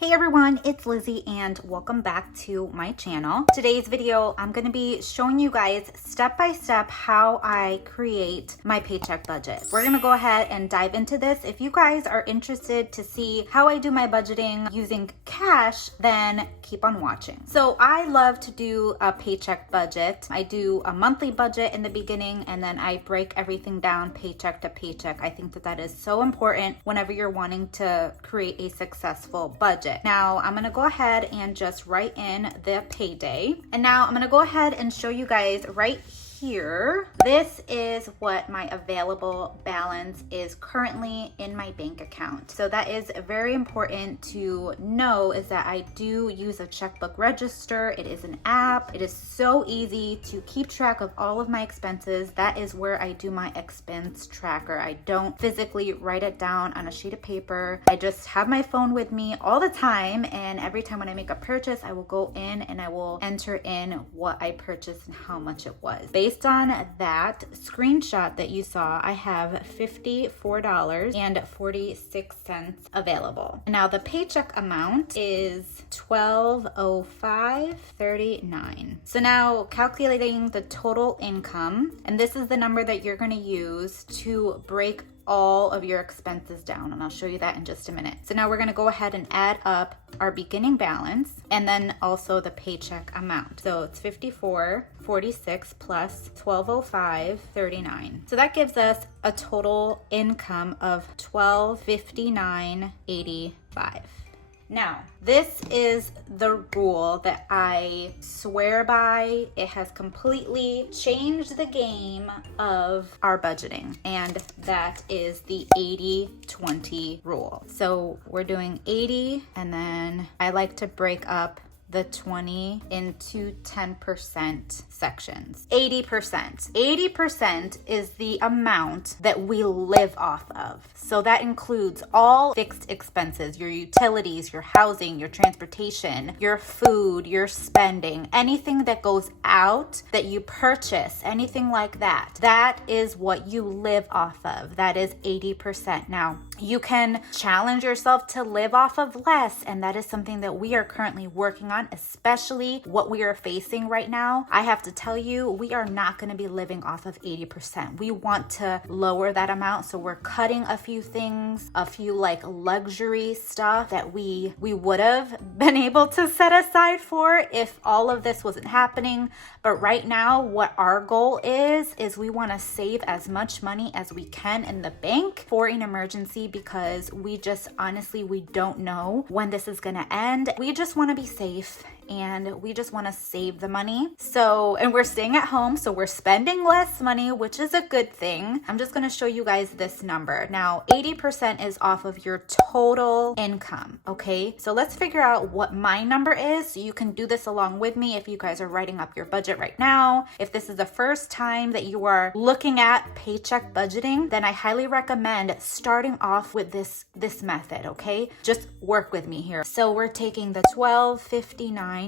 Hey everyone, it's Lizzie and welcome back to my channel. Today's video, I'm going to be showing you guys step by step how I create my paycheck budget. We're going to go ahead and dive into this. If you guys are interested to see how I do my budgeting using cash, then keep on watching. So I love to do a paycheck budget. I do a monthly budget in the beginning and then I break everything down paycheck to paycheck. I think that is so important whenever you're wanting to create a successful budget. Now I'm gonna go ahead and just write in the payday. And now I'm gonna go ahead and show you guys right here. This is what my available balance is currently in my bank account. So that is very important to know, is that I do use a checkbook register. It is an app. It is so easy to keep track of all of my expenses. That is where I do my expense tracker. I don't physically write it down on a sheet of paper. I just have my phone with me all the time, and every time when I make a purchase, I will go in and I will enter in what I purchased and how much it was. Based on that screenshot that you saw, I have $54.46 available. Now the paycheck amount is $1205.39. So now calculating the total income, and this is the number that you're going to use to break all of your expenses down, and I'll show you that in just a minute. So now we're going to go ahead and add up our beginning balance and then also the paycheck amount. So it's 54.46 plus 1205.39. So that gives us a total income of 1259.85. Now, this is the rule that I swear by. It has completely changed the game of our budgeting, and that is the 80-20 rule. So we're doing 80, and then I like to break up the 20 into 10% sections. 80%. 80% is the amount that we live off of. So that includes all fixed expenses, your utilities, your housing, your transportation, your food, your spending, anything that goes out that you purchase, anything like that. That is what you live off of. That is 80%. Now, you can challenge yourself to live off of less, and that is something that we are currently working on, especially what we are facing right now. I have to tell you, we are not going to be living off of 80%. We want to lower that amount, so we're cutting a few things, a few like luxury stuff that we would have been able to set aside for if all of this wasn't happening. But right now, what our goal is we want to save as much money as we can in the bank for an emergency, because we just honestly, we don't know when this is going to end. We just want to be safe and we just want to save the money. So, and we're staying at home, so we're spending less money, which is a good thing. I'm just going to show you guys this number. Now, 80% is off of your total income, okay? So let's figure out what my number is. So you can do this along with me if you guys are writing up your budget right now. If this is the first time that you are looking at paycheck budgeting, then I highly recommend starting off with this method, okay? Just work with me here. So we're taking the 1259.85,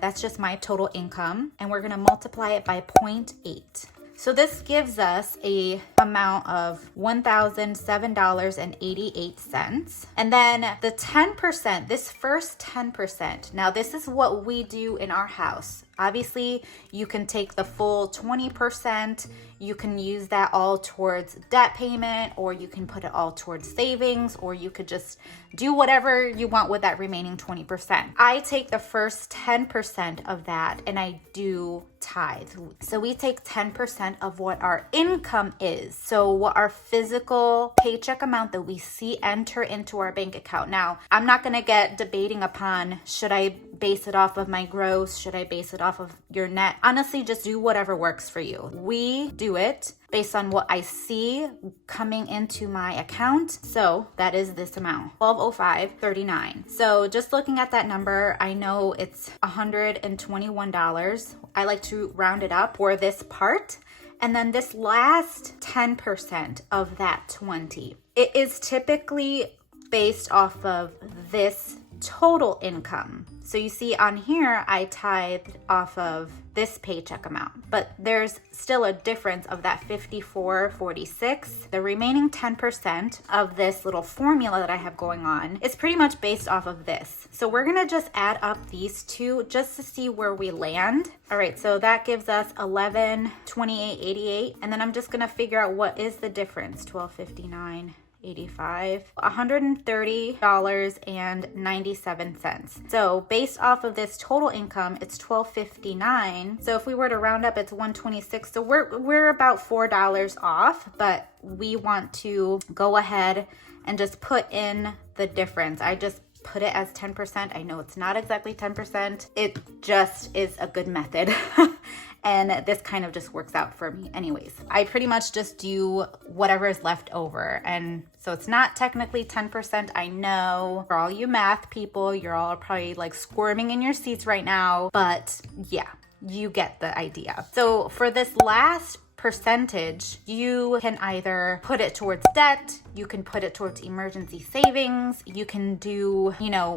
that's just my total income, and we're going to multiply it by 0.8. So this gives us a amount of $1,007.88. And then the 10%, this first 10%, now this is what we do in our house. Obviously, you can take the full 20%. You can use that all towards debt payment, or you can put it all towards savings, or you could just do whatever you want with that remaining 20%. I take the first 10% of that and I do tithe. So we take 10% of what our income is. So what our physical paycheck amount that we see enter into our bank account. Now, I'm not going to get debating upon, should I base it off of my gross? Should I base it off of your net? Honestly, just do whatever works for you. We do it based on what I see coming into my account. So that is this amount, $1205.39. So just looking at that number, I know it's $121. I like to round it up for this part. And then this last 10% of that 20, it is typically based off of this total income. So you see on here, I tithed off of this paycheck amount, but there's still a difference of that $54.46. The remaining 10% of this little formula that I have going on is pretty much based off of this. So we're gonna just add up these two just to see where we land. All right, so that gives us $1128.88, and then I'm just gonna figure out what is the difference. $1259.85, $130.97. So based off of this total income, it's $1259. So if we were to round up, it's $126. So we're about $4 off, but we want to go ahead and just put in the difference. I just put it as 10%. I know it's not exactly 10%. It just is a good method. And this kind of just works out for me anyways. I pretty much just do whatever is left over. And so it's not technically 10%. I know for all you math people, you're all probably like squirming in your seats right now, but yeah, you get the idea. So for this last percentage, you can either put it towards debt, you can put it towards emergency savings, you can do,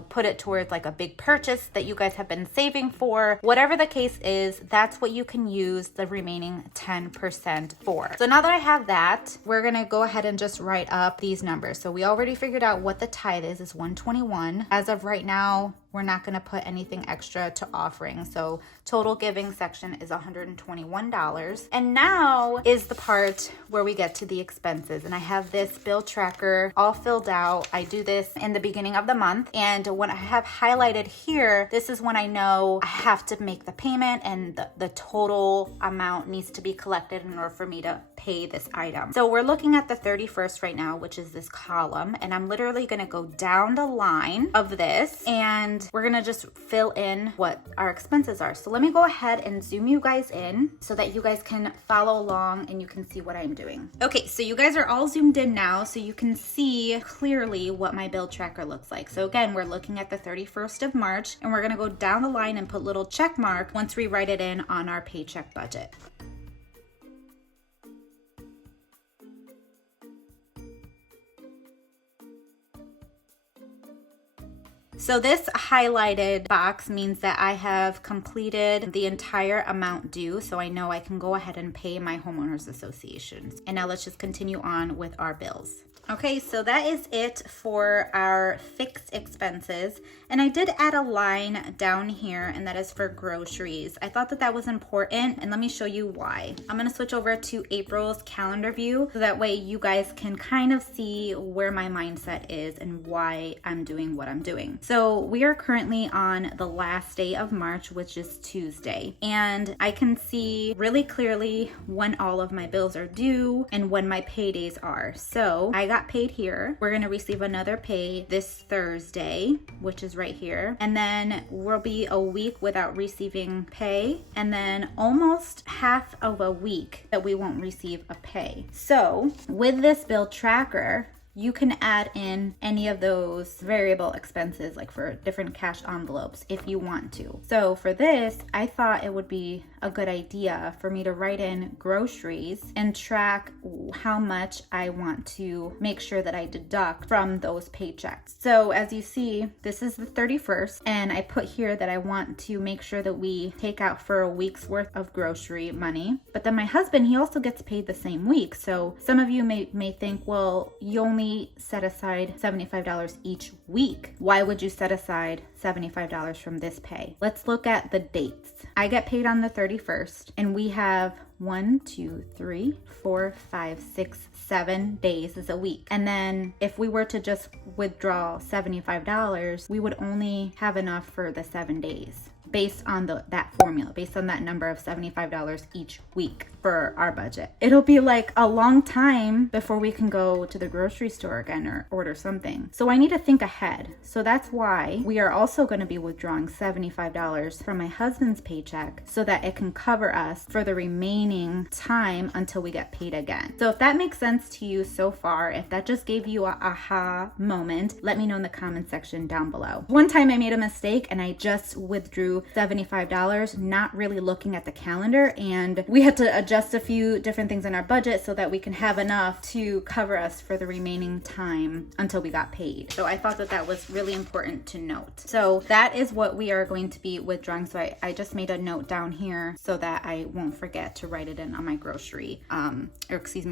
put it towards like a big purchase that you guys have been saving for. Whatever the case is, that's what you can use the remaining 10% for. So now that I have that, we're gonna go ahead and just write up these numbers. So we already figured out what the tithe is $121. As of right now, we're not going to put anything extra to offering. So total giving section is $121. And now is the part where we get to the expenses. And I have this bill tracker all filled out. I do this in the beginning of the month. And when I have highlighted here, this is when I know I have to make the payment and the total amount needs to be collected in order for me to pay this item. So we're looking at the 31st right now, which is this column. And I'm literally going to go down the line of this and we're gonna just fill in what our expenses are. So let me go ahead and zoom you guys in so that you guys can follow along and you can see what I'm doing. Okay, so you guys are all zoomed in now so you can see clearly what my bill tracker looks like. So again, we're looking at the 31st of March and we're gonna go down the line and put little check mark once we write it in on our paycheck budget. So this highlighted box means that I have completed the entire amount due, so I know I can go ahead and pay my homeowners associations. And now let's just continue on with our bills. Okay, so that is it for our fixed expenses. And I did add a line down here, and that is for groceries. I thought that that was important, and let me show you why. I'm gonna switch over to April's calendar view, so that way you guys can kind of see where my mindset is and why I'm doing what I'm doing. So we are currently on the last day of March, which is Tuesday. And I can see really clearly when all of my bills are due and when my paydays are. So I got paid here. We're gonna receive another pay this Thursday, which is right here. And then we'll be a week without receiving pay. And then almost half of a week that we won't receive a pay. So with this bill tracker, you can add in any of those variable expenses, like for different cash envelopes, if you want to. So for this, I thought it would be a good idea for me to write in groceries and track how much I want to make sure that I deduct from those paychecks. So as you see, this is the 31st, and I put here that I want to make sure that we take out for a week's worth of grocery money. But then my husband, he also gets paid the same week. So some of you may think, well, you only set aside $75 each week. Why would you set aside $75 from this pay? Let's look at the dates. I get paid on the 31st, and we have 1, 2, 3, 4, 5, 6, 7 days is a week. And then if we were to just withdraw $75, we would only have enough for the 7 days. Based on that formula, based on that number of $75 each week for our budget. It'll be like a long time before we can go to the grocery store again or order something. So I need to think ahead. So that's why we are also going to be withdrawing $75 from my husband's paycheck so that it can cover us for the remaining remaining time until we get paid again. So if that makes sense to you so far, if that just gave you a aha moment, let me know in the comment section down below. One time I made a mistake and I just withdrew $75, not really looking at the calendar, and we had to adjust a few different things in our budget so that we can have enough to cover us for the remaining time until we got paid. So I thought that that was really important to note. So that is what we are going to be withdrawing. So I just made a note down here so that I won't forget to write it in on my grocery,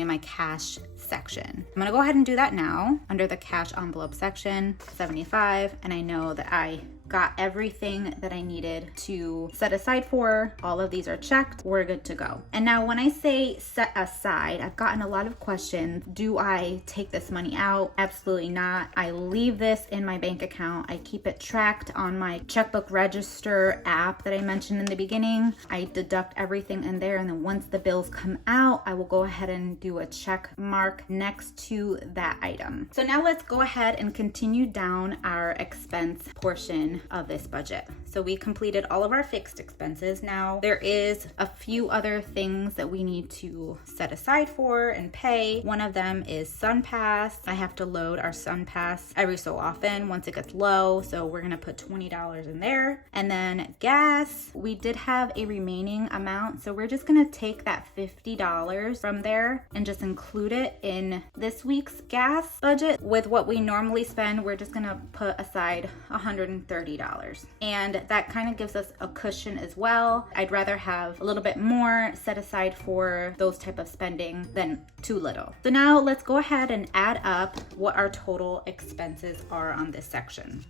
my cash section. I'm gonna go ahead and do that now under the cash envelope section, 75, and I know that I got everything that I needed to set aside for. All of these are checked. We're good to go. And now when I say set aside, I've gotten a lot of questions. Do I take this money out? Absolutely not. I leave this in my bank account. I keep it tracked on my checkbook register app that I mentioned in the beginning. I deduct everything in there, and then once the bills come out, I will go ahead and do a check mark next to that item. So now let's go ahead and continue down our expense portion of this budget. So we completed all of our fixed expenses. Now there is a few other things that we need to set aside for and pay. One of them is SunPass. I have to load our SunPass every so often once it gets low. So we're gonna put $20 in there. And then gas, we did have a remaining amount. So we're just gonna take that $50 from there and just include it in this week's gas budget. With what we normally spend, we're just gonna put aside $130. And that kind of gives us a cushion as well. I'd rather have a little bit more set aside for those type of spending than too little. So now let's go ahead and add up what our total expenses are on this section.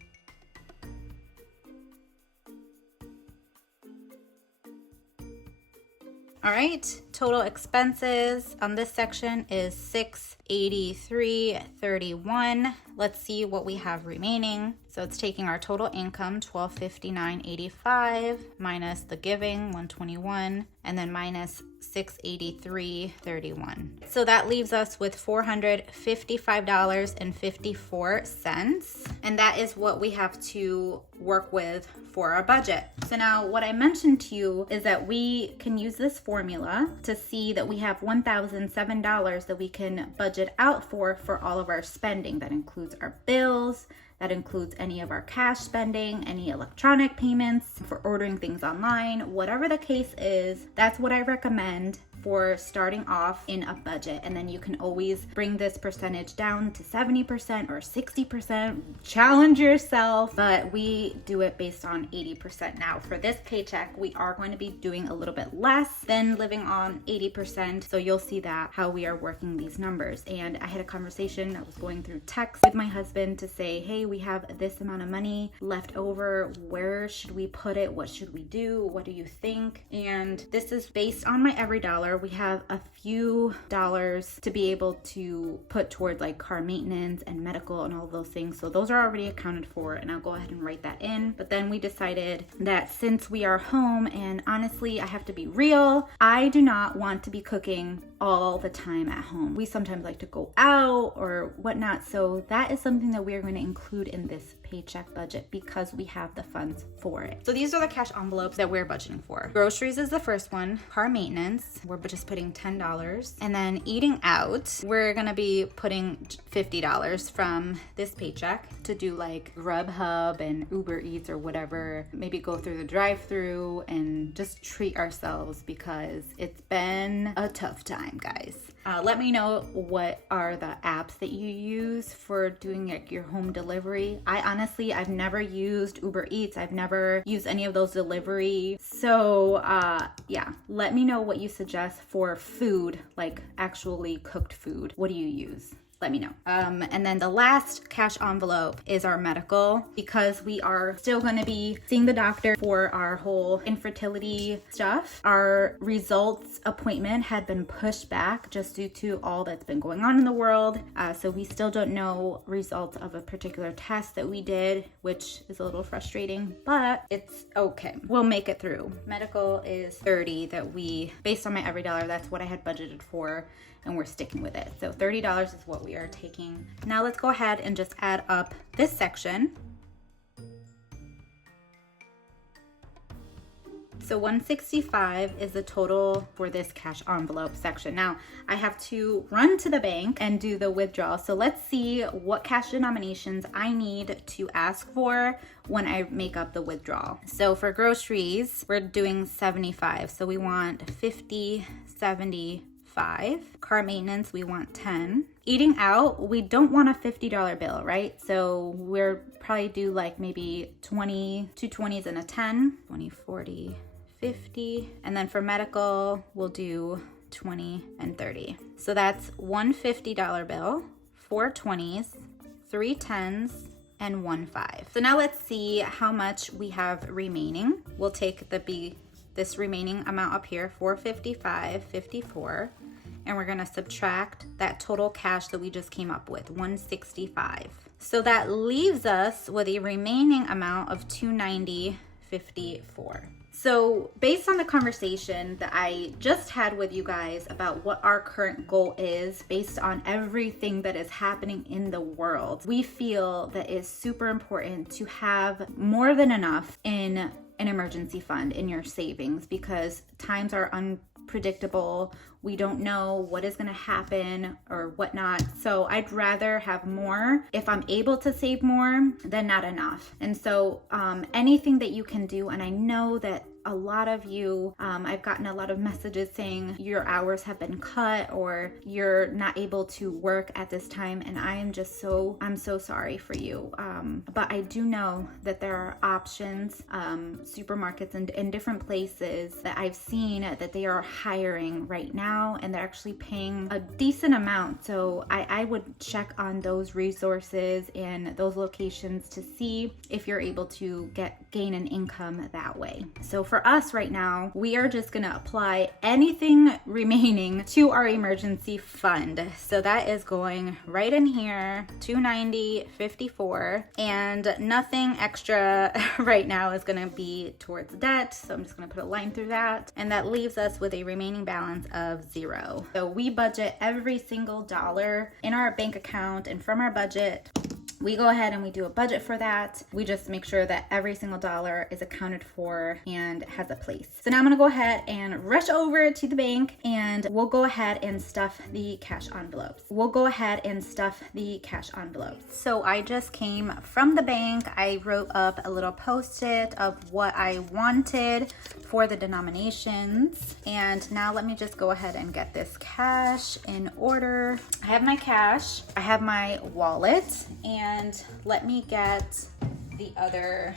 All right, total expenses on this section is $683.31. Let's see what we have remaining. So it's taking our total income, $1,259.85, minus the giving, $121, and then minus $683.31. So that leaves us with $455.54, and that is what we have to work with for our budget. So now what I mentioned to you is that we can use this formula to see that we have $1,007 that we can budget out for all of our spending. That includes our bills, that includes any of our cash spending, any electronic payments for ordering things online, whatever the case is. That's what I recommend for starting off in a budget. And then you can always bring this percentage down to 70% or 60%, challenge yourself, but we do it based on 80%. Now for this paycheck, we are going to be doing a little bit less than living on 80%. So you'll see that how we are working these numbers. And I had a conversation, I was going through text with my husband to say, hey, we have this amount of money left over. Where should we put it? What should we do? What do you think? And this is based on my every dollar. We have a few dollars to be able to put toward like car maintenance and medical and all of those things. So those are already accounted for, and I'll go ahead and write that in. But then we decided that since we are home, and honestly, I have to be real, I do not want to be cooking all the time at home. We sometimes like to go out or whatnot. So that is something that we're going to include in this paycheck budget because we have the funds for it. So these are the cash envelopes that we're budgeting for. Groceries is the first one. Car maintenance, we're just putting $10. And then eating out, we're gonna be putting $50 from this paycheck to do like Grubhub and Uber Eats or whatever. Maybe go through the drive-through and just treat ourselves because it's been a tough time, guys. Let me know what are the apps that you use for doing like your home delivery. I've never used Uber Eats. I've never used any of those delivery. So yeah, let me know what you suggest for food, like actually cooked food. What do you use? Let me know. And then the last cash envelope is our medical, because we are still going to be seeing the doctor for our whole infertility stuff. Our results appointment had been pushed back just due to all that's been going on in the world. So we still don't know results of a particular test that we did, which is a little frustrating, but it's okay. We'll make it through. Medical is $30 that based on my every dollar, that's what I had budgeted for, and we're sticking with it. So $30 is what we are taking. Now let's go ahead and just add up this section. So 165 is the total for this cash envelope section. Now I have to run to the bank and do the withdrawal. So let's see what cash denominations I need to ask for when I make up the withdrawal. So for groceries, we're doing 75. So we want 50, 75. Car maintenance, we want 10. Eating out, we don't want a $50 bill, right? So we're probably do like maybe 20, 2 20s and a 10, 20, 40, 50. And then for medical, we'll do 20 and 30. So that's one $50 bill, 4 20s, 3 10s, and 1 5. So now let's see how much we have remaining. We'll take this remaining amount up here, 455, 54, and we're gonna subtract that total cash that we just came up with, 165. So that leaves us with a remaining amount of 290.54. So based on the conversation that I just had with you guys about what our current goal is based on everything that is happening in the world, we feel that it's super important to have more than enough in an emergency fund in your savings, because times are unpredictable. We don't know what is going to happen or whatnot. So I'd rather have more if I'm able to save more than not enough. And so anything that you can do, and I know that a lot of you, I've gotten a lot of messages saying your hours have been cut or you're not able to work at this time. And I'm so sorry for you. But I do know that there are options, supermarkets and different places that I've seen that they are hiring right now, and they're actually paying a decent amount. So I would check on those resources and those locations to see if you're able to gain an income that way. So for us right now, we are just gonna apply anything remaining to our emergency fund. So that is going right in here, 290.54, and nothing extra right now is gonna be towards debt. So I'm just gonna put a line through that, and that leaves us with a remaining balance of 0. So we budget every single dollar in our bank account, and from our budget, we go ahead and we do a budget for that. We just make sure that every single dollar is accounted for and has a place. So now I'm gonna go ahead and rush over to the bank, and we'll go ahead and stuff the cash envelopes. So I just came from the bank. I wrote up a little post-it of what I wanted for the denominations. And now let me just go ahead and get this cash in order. I have my cash, I have my wallet, and let me get the other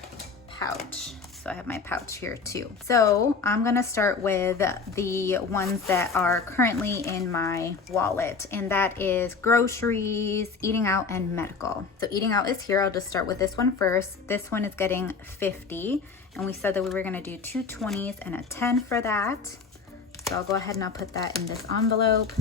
pouch. So I have my pouch here too. So I'm gonna start with the ones that are currently in my wallet, and that is groceries, eating out, and medical. So eating out is here. I'll just start with this one first. This one is getting 50, and we said that we were gonna do 2 20s and a 10 for that. So I'll go ahead and I'll put that in this envelope.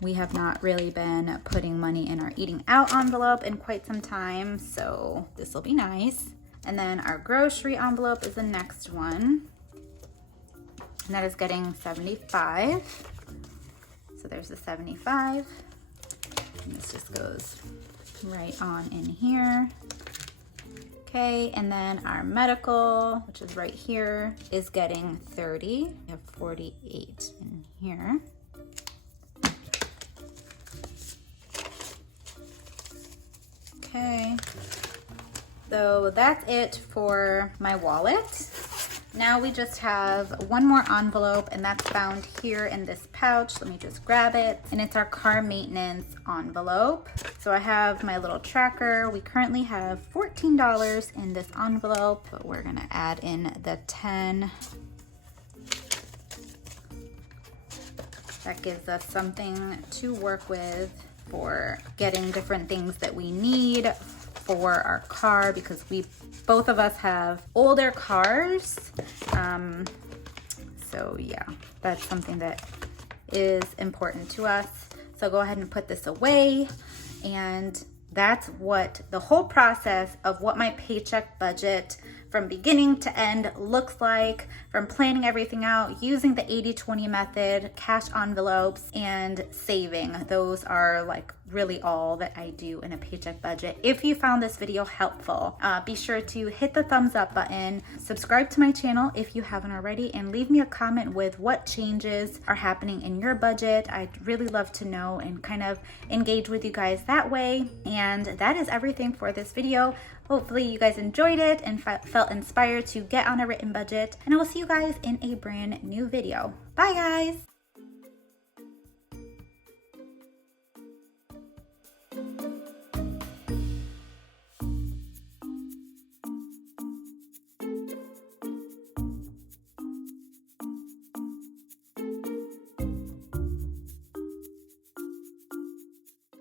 We have not really been putting money in our eating out envelope in quite some time, so this will be nice. And then our grocery envelope is the next one, and that is getting 75. So there's the 75, and this just goes right on in here. Okay, and then our medical, which is right here, is getting 30. We have 48 in here. Okay, so that's it for my wallet. Now we just have one more envelope, and that's found here in this pouch. Let me just grab it, and it's our car maintenance envelope. So I have my little tracker. We currently have $14 in this envelope, but we're gonna add in the 10. That gives us something to work with for getting different things that we need for our car, because both of us have older cars. So yeah, that's something that is important to us. So go ahead and put this away. And that's what the whole process of what my paycheck budget from beginning to end looks like, from planning everything out, using the 80-20 method, cash envelopes, and saving. Those are like really all that I do in a paycheck budget. If you found this video helpful, be sure to hit the thumbs up button, subscribe to my channel if you haven't already, and leave me a comment with what changes are happening in your budget. I'd really love to know and kind of engage with you guys that way. And that is everything for this video. Hopefully you guys enjoyed it and felt inspired to get on a written budget, and I will see you guys in a brand new video. Bye guys!